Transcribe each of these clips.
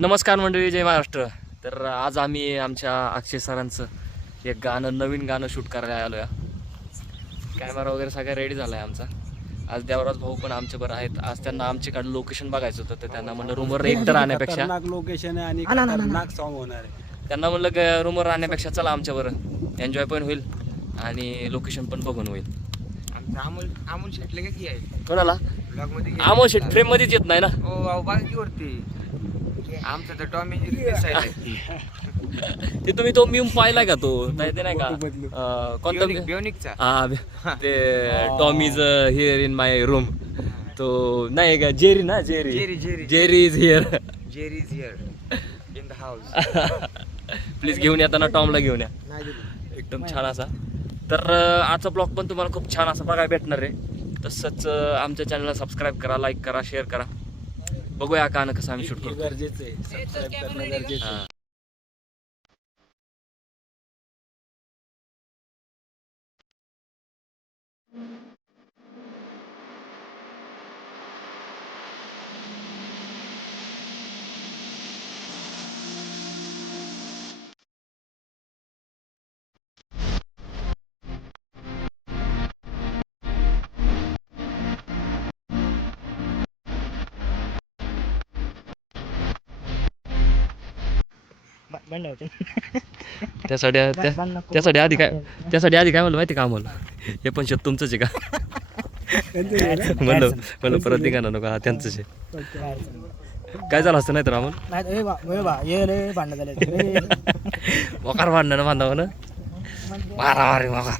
नमस्कार मंडळी, जय महाराष्ट्र. तर आज आम्ही आमच्या अक्षय सरांचं एक नवीन गाणं शूट करायला आलो आहे. कॅमेरा वगैरे सगळं रेडी झाला आहे आमचा. आज देवराज भाऊ पण आमच्या बरं आहेत. आज त्यांना आमच्याकडे लोकेशन बघायचं होतं, तर त्यांना म्हणलं रूमवर एकटं राहण्यापेक्षा लोकेशन आहे आणि खतरनाक सॉन्ग होणार आहे. त्यांना म्हणलं रूमवर राहण्यापेक्षा चला आमच्या बरं, एन्जॉय पण होईल आणि लोकेशन पण बघून होईल. अमोल शेटले का की आहे कोणाला? ब्लॉग मध्ये आमो शेट फ्रेम मध्येच येत नाही ना. हो बाकी वरती आमचा तर टॉम इंजिन ते तुम्ही तो मीम पाहिलाय का? तो नाही ते नाही का कोणता बिओनिकचा हा ते Tom is here in my room. तो नाही का जेरी ना, Jerry is here. Jerry is here in the house. Please घेऊन येताना टॉमला घेऊन या, एकदम छान असा. तर आजचा ब्लॉग पण तुम्हाला खूप छान असा बघायला भेटणार आहे. तसंच आमच्या चॅनलला सबस्क्राईब करा, लाईक करा, शेअर करा. बघूया गाणं कसं आम्ही शूट करतो. गरजेचं आहे, सबस्क्राईब करणं गरजेचं आहे. त्यासाठी आधी काय म्हणलं माहिती का आम्हाला? हे पण शेत तुमचंच आहे का? म्हणलं परत निघा नको. हा त्यांचंच आहे. काय झालं असतं नाही तर आम्हाला वकार भांडणं बांधावं ना. मारा मारी वकार.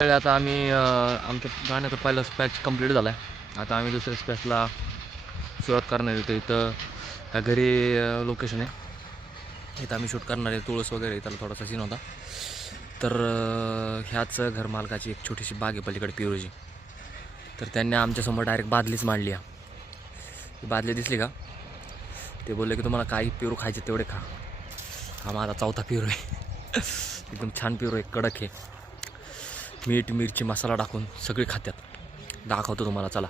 आता आम्ही आमच्या गाण्याचा पहिला स्पॅच कंप्लीट झाला आहे. आता आम्ही दुसऱ्या स्पॅचला सुरुवात करणार आहे. इथं त्या घरी लोकेशन आहे, इथं आम्ही शूट करणार आहे. तुळस वगैरे त्याला थोडासा सीन होता. तर ह्याच घरमालकाची एक छोटीशी बाग आहे पलीकडे पिरोजी. तर त्यांनी आमच्यासमोर डायरेक्ट बादलीच मांडली आहे. ती बादली दिसली का? ते बोलले की तुम्हाला काही पिरू खायचे तेवढे खा. हा माझा चौथा पिरू आहे. एकदम छान पिरू आहे, कडक आहे. मीठ मिरची मसाला टाकून सगळे खात्यात. दाखवतो तुम्हाला, चला.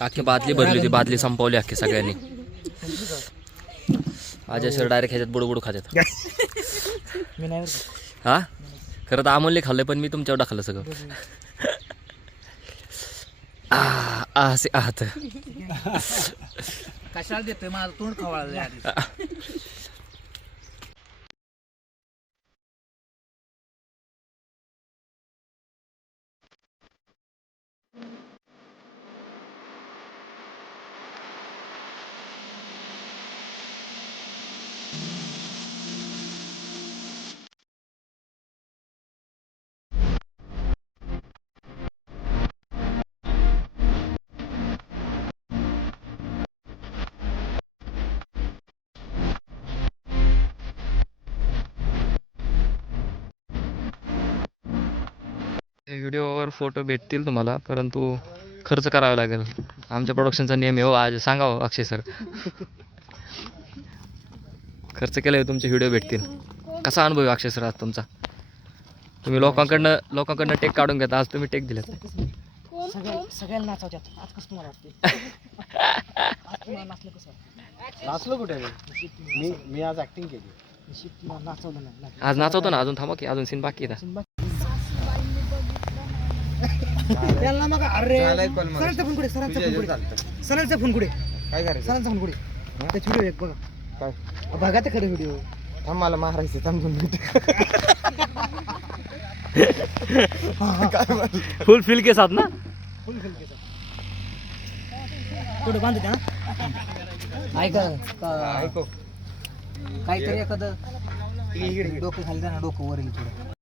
अख्खी बादली भरली होती, बादली संपवली अख्खी सगळ्यांनी. आज सर डायरेक्ट ह्याच्यात बुडू खात्यात. हा खरं तर अमोलने खाल्लं, पण मी तुमच्यावर टाकलं सगळं. असे आहात कशाला देतोय माझं तोंड खवळायला. व्हिडिओवर फोटो भेटतील तुम्हाला, परंतु खर्च करावा लागेल. आमच्या प्रोडक्शनचा नियम आहे हो. आज सांगावं अक्षय सर, खर्च केल्यावर तुमचे व्हिडिओ भेटतील. कसा अनुभव आहे अक्षय सर आज तुमचा? तुम्ही लोकांकडनं टेक काढून घेता, आज तुम्ही टेक दिलेत. सगळ्यांना नाचवतात. आज कसं तुम्हाला वाटते? नाचलं कसं वाटतं? नाचलो कुठे मी आज ऍक्टिंग केली. नाचवलं नाही. आज नाचवतो ना, अजून थांबा की, अजून सीन बाकी आहे ना. त्यांना मग अरे सरांचा फोन कुठे? सरांचा फोन कुठे? काय करायचं? सरांचा फोन कुठे? त्याची व्हिडिओ एक बघा. काय बघा ते खरं व्हिडिओ. थांब, मला मारायचं. थांब 2 मिनिटं. फुल फील के साथ ना. फुल फिल्म केसा कुठे बांधते ना? ऐका ऐको काहीतरी एखादं डोकं खाली द्या ना, डोकं वर येईल थोडं.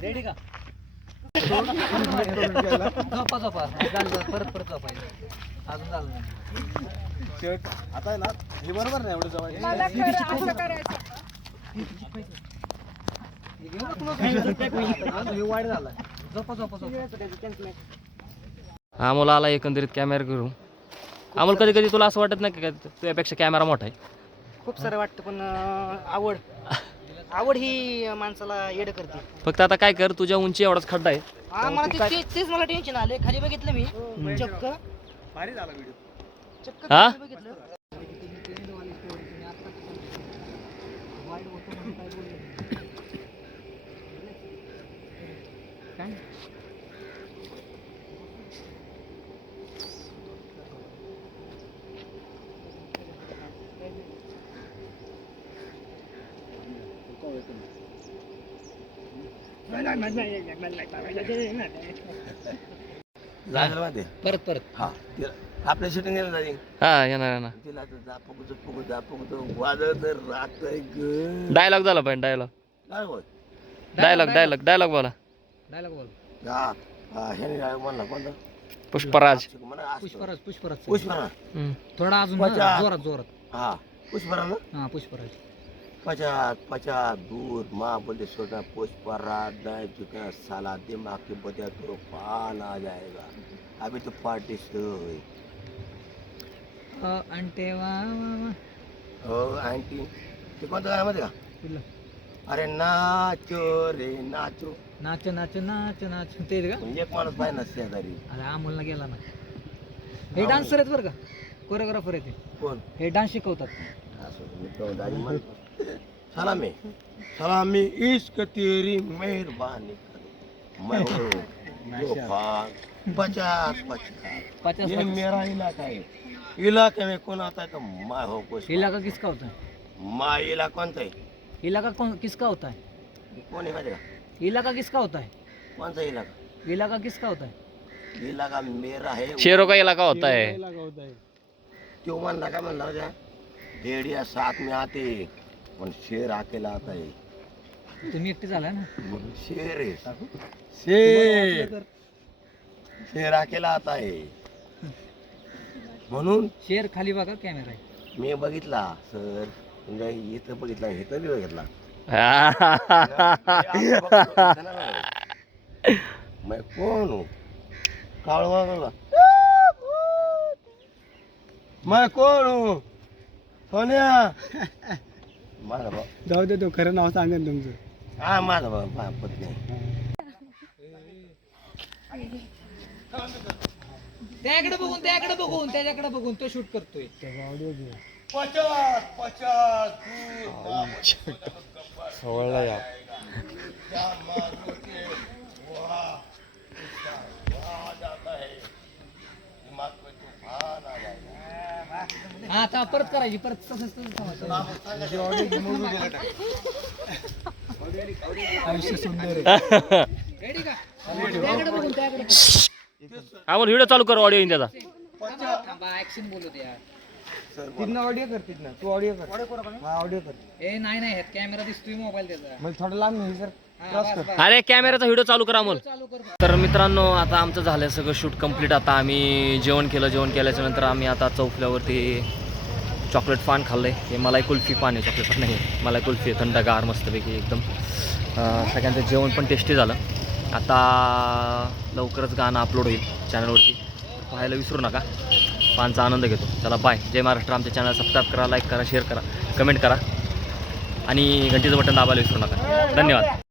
रेडी का? झोपा परत झोपायचं. अजून झालं नाही. शर्ट आता आहे ना, हे बरोबर नाही एवढं जवळ. हे वाईट झालं. झोपा. अमोल आला एकंदरीत कॅमेरा करू. अमोल, कधी कधी तुला असं वाटत नाही का तुझ्यापेक्षा कॅमेरा मोठा आहे? खूप सारं वाटतं, पण आवड ही माणसाला येडं करते. फक्त आता काय कर, तुझ्या उंची एवढाच खड्डा आहे. हा, मला तेच मला टेन्शन आले. खाली बघितलं मी चक्क भारी झाला व्हिडिओ. हा? खाली बघितलं. परत हा आपल्या शूटिंग जाईल हा, येणार ना. तिला जापकू वादळ तर राहतंय ग. डायलॉग झाला पण डायलॉग काय बोल बोला. डायलॉग बोल. हा ह्याने म्हणला कोणता पुष्पराज. पुष्पराज पुष्पराज थोडा अजून पचास. जोरात. हा पुष्पराज ना. हा पुष्पराज. पचास दूर माँ बोले सोना पुष्पराज नहीं चुका साला दिमाग के बजा तो पान आ जाएगा. अभी तो पार्टी शुरू हुई. अंटे वा हो आंटी ते कोणतं गाणं माहिती का? अरे नाचो रे नाचो. नाच ते का? म्हणजे एक माणूस पाहिजे ना शेजारी. अरे अमोलला गेला ना. हे डान्सर आहेत बरं का, कोरिओग्राफर आहेत कोण? हे डान्स शिकवतात. सलामी सलामी इश्क तेरी मेहरबानी मैं हूँ तूफान. 50 ये मेरा इलाका है. इलाके में कौन आता है तो मैं हो कुछ. इलाका किसका होता है? माँ इलाका कोणता है? इलाका किसका होता है? कौन है माहिती का? इलाका किसका होता है? कौन सा इलाका? इलाका किसका होता है? इलाका मेरा है. शेरों का इलाका होता है. क्यों म्हणला का म्हणला क्या? भेड़िया साथ में आते पण शेर अकेला आता है. तुम्ही एकटे झाला ना. शेर है. शेर अकेला आता है. म्हणून शेर खाली बघा, कॅमेरा आहे. मी बघितला सर. इथं बघितला, इथं बी बघितला. मैं कौन हूँ? काळवा बोला. मैं कौन हूँ? सोन्या. माझा भाऊ. जाऊ दे, तो खरं नाव सांगेन तुमचं. हा माझा भाऊ पत्नी. त्याकडे बघून त्याच्याकडे बघून तो शूट करतोय. 50 सवळला या. हा, आता परत करायची, परत तसंच आयुष्य सुंदर आहे. रेडी का? त्याकडे बघून त्याकडे अमोल व्हिडिओ चालू कर, ऑडिओ येईन त्याचा. थांबा, ऍक्शन बोलू द्या. तिथनं ऑडिओ कर. तिथनं तू ऑडिओ कर. हा ऑडिओ कर. ए नाही ह्यात कॅमेरा दिसतोय मोबाईल त्याचा. मग थोडं लांब नाही सर. अरे कॅमेराचा व्हिडिओ चालू करा अमोल. तर मित्रांनो आता आमचं झालं सगळं शूट कंप्लीट. आता आम्ही जेवण केल्याच्या नंतर आम्ही आता चौफल्यावरती चॉकलेट पान खाल्लं आहे. हे मलाई कुल्फी पान आहे, चॉकलेट पान नाही आहे, मलाई कुल्फी आहे, थंडगार मस्तपैकी एकदम. सगळ्यांचं जेवण पण टेस्टी झालं. आता लवकरच गाणं अपलोड होईल चॅनलवरती, पाहायला विसरू नका. पानचा आनंद घेतो. चला बाय. जय महाराष्ट्र. आमच्या चॅनल सबस्क्राईब करा, लाईक करा, शेअर करा, कमेंट करा आणि घंटीचं बटन दाबायला विसरू नका. धन्यवाद.